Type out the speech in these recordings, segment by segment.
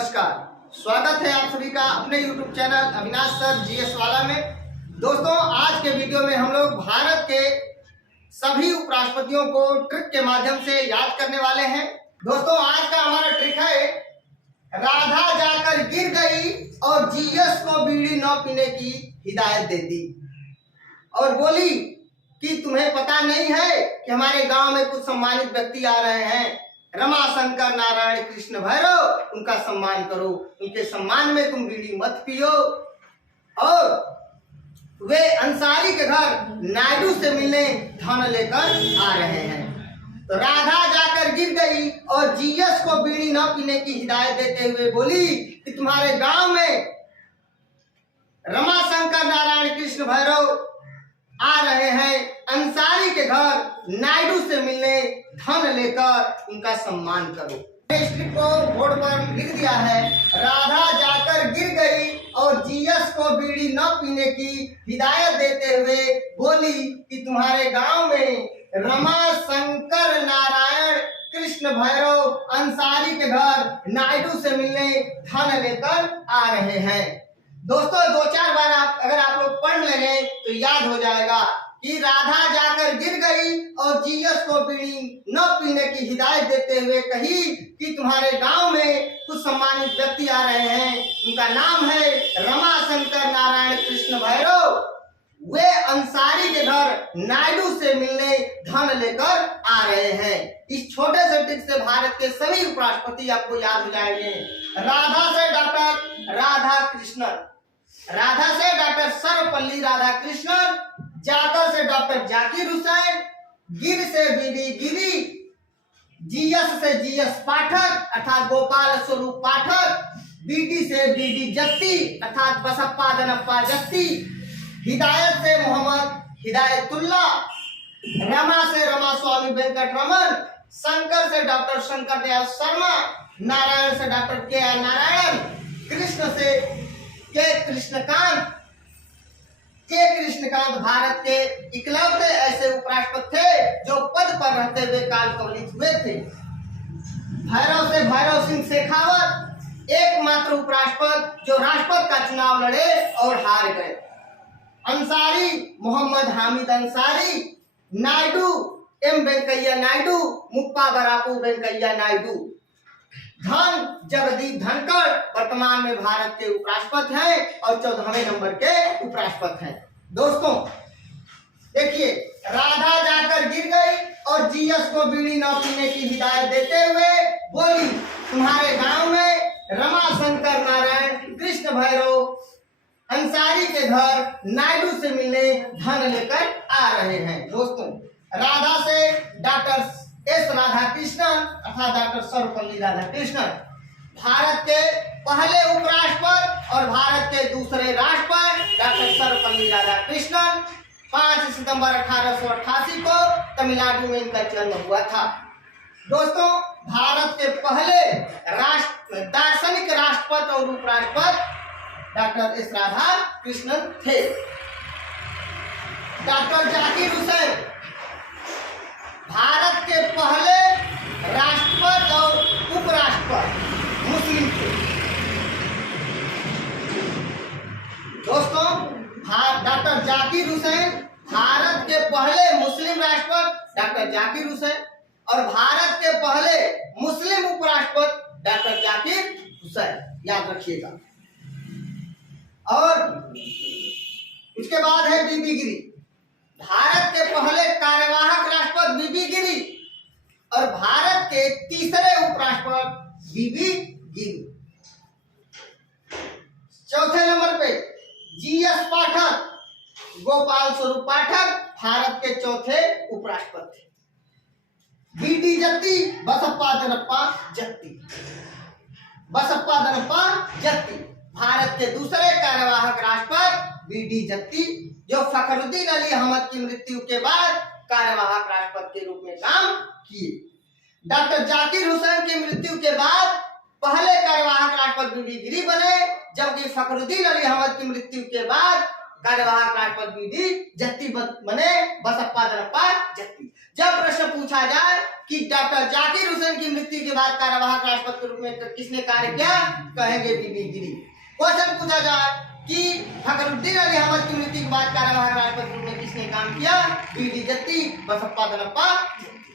नमस्कार, स्वागत है आप सभी का अपने YouTube channel Avinash sir GS वाला में। दोस्तों, आज के वीडियो में हम लोग भारत के सभी उपराष्ट्रपतियों को ट्रिक के माध्यम से याद करने वाले हैं। दोस्तों, आज का हमारा ट्रिक है, राधा जाकर गिर गई और जीएस को बीड़ी न पीने की हिदायत दे दी और बोली कि तुम्हें पता नहीं है कि हमारे गांव में कुछ सम्मानित व्यक्ति आ रहे हैं, रमा शंकर नारायण कृष्ण भैरव, उनका सम्मान करो, उनके सम्मान में तुम बीड़ी मत पियो। और वे अंसारी के घर नायडू से मिलने धन लेकर आ रहे हैं। तो राधा जाकर गिर गई और जीएस को बीड़ी न पीने की हिदायत देते हुए बोली कि तुम्हारे गांव में रमा शंकर नारायण कृष्ण भैरव आ रहे हैं, अंसारी के घर नायडू से मिलने धन लेकर उनका सम्मान करो। इस ट्रिक को बोर्ड पर लिख दिया है, राधा जाकर गिर गई और जीएस को बीड़ी न पीने की हिदायत देते हुए बोली कि तुम्हारे गांव में रमा शंकर नारायण कृष्ण भैरव अंसारी के घर नायडू से मिलने धन लेकर आ रहे हैं। दोस्तों, दो चार बार अगर आप लोग पढ़ लेंगे तो याद हो जाएगा कि राधा जाकर गिर गई और जीएस को बीड़ी न पीने की हिदायत देते हुए कही कि तुम्हारे गांव में कुछ सम्मानित व्यक्ति आ रहे हैं, उनका नाम है रमा शंकर नारायण कृष्ण भैरव, वे अंसारी के घर नायडू से मिलने धन लेकर आ रहे हैं। इस छोटे से ट्रिक से भारत के सभी उपराष्ट्रपति आपको याद हो जाएंगे। राधा से डॉक्टर राधा कृष्णन, राधा से डॉक्टर सर्वपल्ली राधाकृष्णन, जाकर से डॉक्टर जाकिर हुसैन, गिर से बीडी गिरी, जीएस से जीएस पाठक अर्थात गोपाल स्वरूप पाठक, बीडी से बीडी जत्ती अर्थात बसप्पा दनप्पा जत्ती, हिदायत से मोहम्मद हिदायतुल्ला, रमा से रमा स्वामी वेंकट रमन, शंकर से डॉक्टर शंकर दयाल शर्मा, नारायण से डॉक्टर के आर नारायण, कृष्ण से के कृष्णकांत भारत के इकलौते ऐसे उपराष्ट्रपति थे जो पद पर रहते हुए काल कवलित हुए थे। भैरव से भैरव सिंह शेखावत एकमात्र उपराष्ट्रपति जो राष्ट्रपति का चुनाव लड़े और हार गए। अंसारी मोहम्मद हामिद अंसारी, नायडू एम वेंकैया नायडू, मुप्पा बरापू वेंकैया नायडू, धन जगदीप धनखड़ वर्तमान में भारत के उपराष्ट्रपति हैं और 14वें नंबर के उपराष्ट्रपति हैं। दोस्तों, देखिए, राधा जाकर गिर गई और जीएस को बीड़ी न पीने की हिदायत देते हुए बोली तुम्हारे गांव में रमा शंकर नारायण कृष्ण भैरव अंसारी के घर नायडू से मिलने धन लेकर आ रहे हैं। दोस्तों, राधा से डॉक्टर एस राधाकृष्णन अर्थात डॉक्टर सर्वपल्ली राधाकृष्णन, भारत के पहले उपराष्ट्रपति और भारत के दूसरे राष्ट्रपति डॉक्टर सर्वपल्ली राधाकृष्णन, 5 सितंबर 1888 को तमिलनाडु में इनका जन्म हुआ था। दोस्तों, भारत के पहले दार्शनिक राष्ट्रपति और उपराष्ट्रपति डॉक्टर एस राधाकृष्णन थे। डॉक्टर जाकिर हुसैन भारत के पहले राष्ट्रपति और उपराष्ट्रपति मुस्लिम थे। दोस्तों, डॉक्टर जाकिर हुसैन भारत के पहले मुस्लिम राष्ट्रपति डॉक्टर जाकिर हुसैन और भारत के पहले मुस्लिम उपराष्ट्रपति डॉक्टर जाकिर हुसैन, याद रखिएगा। और उसके बाद है बीबी गिरी, भारत के पहले कार्यवाहक राष्ट्रपति बीबी गिरी और भारत के तीसरे उपराष्ट्रपति बीबी गिरी। चौथे नंबर पे जीएस पाठक, गोपाल स्वरूप पाठक, भारत के चौथे उपराष्ट्रपति थे। बीडी जत्ती, बसप्पा दनप्पा जत्ती, बसप्पा दनप्पा जत्ती, भारत के दूसरे कार्यवाहक राष्ट्रपति बीडी जत्ती, जो फखरुद्दीन अली अहमद की मृत्यु के बाद कार्यवाहक राष्ट्रपति के रूप में काम किए। डॉक्टर जाकिर हुसैन की मृत्यु के बाद पहले कार्यवाहक राष्ट्रपति बीबी गिरी बने, जबकि फखरुद्दीन अली अहमद की मृत्यु के बाद कार्यवाहक राष्ट्रपति बीडी जत्ती बने बसप्पा दनप्पा जत्ती। जब प्रश्न पूछा जाए कि डॉक्टर जाकिर हुसैन की मृत्यु के बाद कार्यवाहक राष्ट्रपति के रूप में किसने कार्य किया, कहेंगे बीबी गिरी। क्वेश्चन पूछा जाए कि फखरुद्दीन अली अहमद की मृत्यु के बाद कार्यवाहक राष्ट्रपति के रूप में किसने काम किया, बीडी जत्ती बसप्पा दनप्पा जत्ती।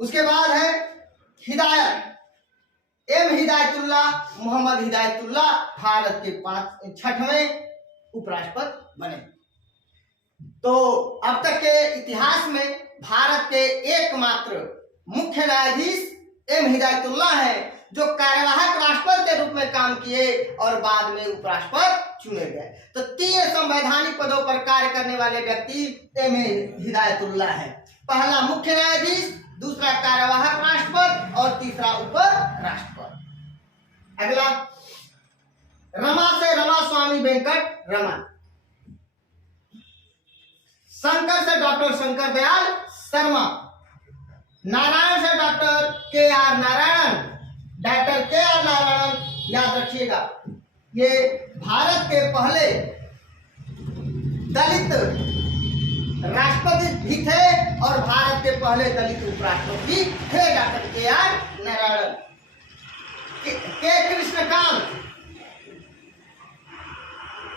उसके बाद है हिदायत एम हिदायतुल्लाह मोहम्मद हिदायतुल्लाह भारत के 6वें उपराष्ट्रपति बने। तो अब तक के इतिहास में भारत के एकमात्र मुख्य न्यायाधीश एम हिदायतुल्लाह है जो कार्यवाहक राष्ट्रपति के रूप में काम किए और बाद में उपराष्ट्रपति चुने गए। तो 3 संवैधानिक पदों पर कार्य करने वाले व्यक्ति एम हिदायतुल्लाह है। पहला मुख्य न्यायाधीश, दूसरा कार्यवाहक राष्ट्रपति और तीसरा उप राष्ट्रपति। अगला रमा से रमा स्वामी वेंकट रमन, शंकर से डॉक्टर शंकर दयाल शर्मा, नारायण से डॉक्टर के आर नारायणन। डॉक्टर के आर नारायणन याद रखिएगा, ये भारत के पहले दलित राष्ट्रपति भी थे और भारत के पहले दलित उपराष्ट्रपति थे डॉक्टर के आर नारायणन। के कृष्णकांत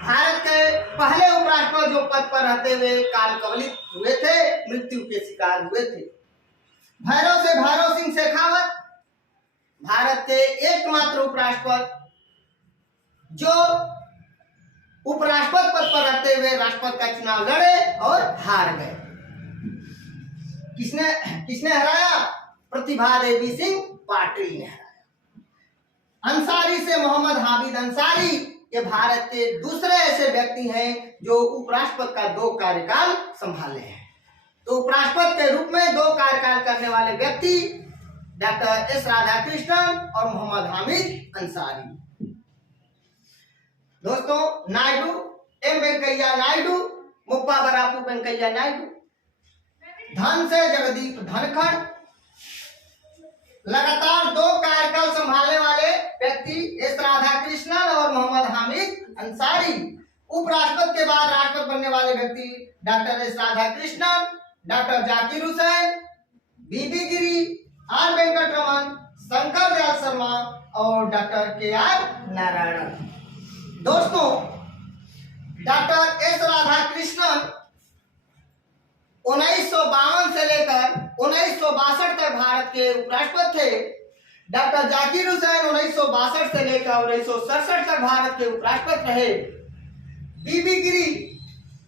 भारत के पहले उपराष्ट्रपति जो पद पर रहते हुए काल कवलित हुए थे, मृत्यु के शिकार हुए थे। भैरव से भैरव सिंह शेखावत भारत के एकमात्र उपराष्ट्रपति जो उपराष्ट्रपति पद पर रहते हुए राष्ट्रपति का चुनाव लड़े और हार गए। किसने हराया? प्रतिभा देवी सिंह पाटिल ने हराया। अंसारी से मोहम्मद हामिद अंसारी, ये भारत के दूसरे ऐसे व्यक्ति हैं जो उपराष्ट्रपति का 2 कार्यकाल संभाले हैं। तो उपराष्ट्रपति के रूप में 2 कार्यकाल करने वाले व्यक्ति डॉक्टर एस राधाकृष्णन और मोहम्मद हामिद अंसारी। दोस्तों, नायडू एम वेंकैया नायडू, मुप्पा बरापू वेंकैया नायडू। धन से जगदीप धनखड़, लगातार 2 कार्यकाल संभालने वाले व्यक्ति एस राधाकृष्णन और मोहम्मद हामिद अंसारी। उपराष्ट्रपति के बाद राष्ट्रपति बनने वाले व्यक्ति doctor S Radhakrishnan, doctor Zakir Hussain, VV Giri, R Venkat Raman, Shankar Dayal Sharma और डॉक्टर के आर नारायणन। दोस्तों, डॉक्टर एस राधाकृष्णन 1952 से लेकर 1962 तक भारत के उपराष्ट्रपति थे। डॉक्टर जाकिर हुसैन 1962 से लेकर 1967 तक भारत के उपराष्ट्रपति रहे। बीबी गिरी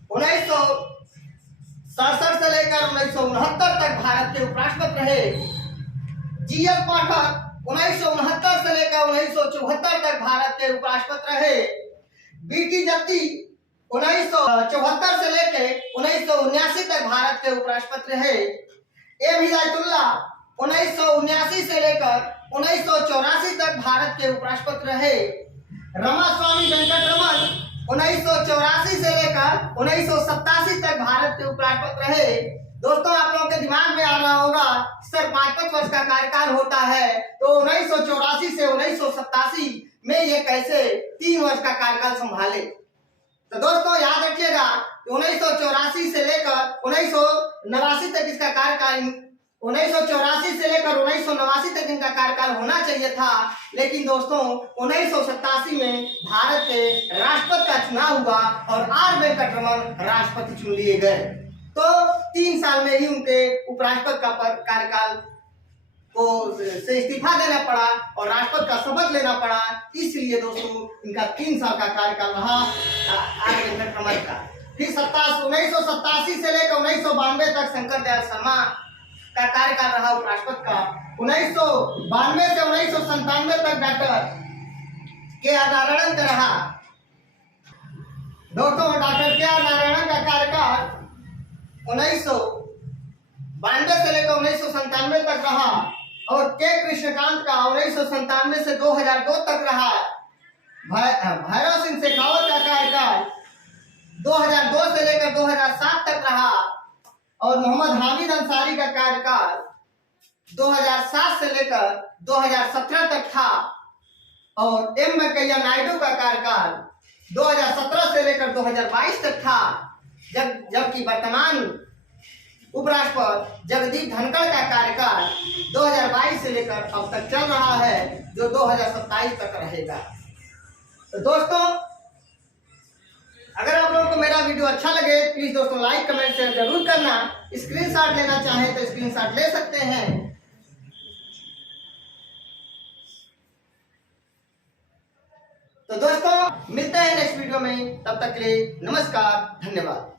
1967 से लेकर 1969 तक भारत के उपराष्ट्रपति रहे। जीएस पाठक 1969 से लेकर 1974 तक भारत के उपराष्ट्रपति रहे। बीटी जत्ती 1974 से लेकर 1979 तक भारत के उपराष्ट्रपति रहे। एम हिदायतुल्लाह 1979 से लेकर 1984 तक भारत के उपराष्ट्रपति रहे। रमास्वामी वेंकट रमन 1984 से लेकर 1987 तक भारत के उपराष्ट्रपति रहे। दोस्तों, आप लोगों के दिमाग में आ रहा होगा सर 5-5 वर्ष का कार्यकाल होता है, तो 1984 से 1987 में ये कैसे 3 वर्ष का कार्यकाल संभाले? तो दोस्तों, याद रखिएगा 1984 से लेकर 1989 तक इसका कार्यकाल 1984 से लेकर 1989 तक इनका कार्यकाल होना चाहिए था। लेकिन दोस्तों, 1987 में भारत के राष्ट्रपति का चुनाव हुआ और आर वेंकट रमन राष्ट्रपति चुन लिए गए। तो 3 साल में ही उनके उपराष्ट्रपति का कार्यकाल को से इस्तीफा देना पड़ा और राष्ट्रपति का शपथ लेना पड़ा। इसलिए दोस्तों, इनका 3 साल का कार्यकाल रहा आर वेंकट रमन का। फिर 1987 से लेकर 1992 तक शंकर दयाल शर्मा का कार्यकाल रहा उपराष्ट्रपति का। 1992 से 1997 तक डॉक्टर के आर नारायणन का रहा। दोस्तों, डॉक्टर के आर नारायणन का कार्यकाल 1992 से लेकर 1997 तक रहा और के कृष्णकांत का 1997 से 2002 तक रहा। भैरव सिंह शेखावत का कार्यकाल 2002 से लेकर 2007 तक रहा और मोहम्मद हामिद अंसारी का कार्यकाल 2007 से लेकर 2017 तक था और एम वेंकैया नायडू का कार्यकाल 2017 से लेकर 2022 तक था, जबकि वर्तमान उपराष्ट्रपति जगदीप धनखड़ का कार्यकाल 2022 से लेकर अब तक चल रहा है, जो 2027 तक रहेगा। तो दोस्तों, अगर आप लोगों को मेरा वीडियो अच्छा लगे, प्लीज दोस्तों लाइक कमेंट शेयर जरूर करना। स्क्रीनशॉट लेना चाहें तो स्क्रीनशॉट ले सकते हैं। तो दोस्तों, मिलते हैं नेक्स्ट वीडियो में, तब तक के लिए नमस्कार, धन्यवाद।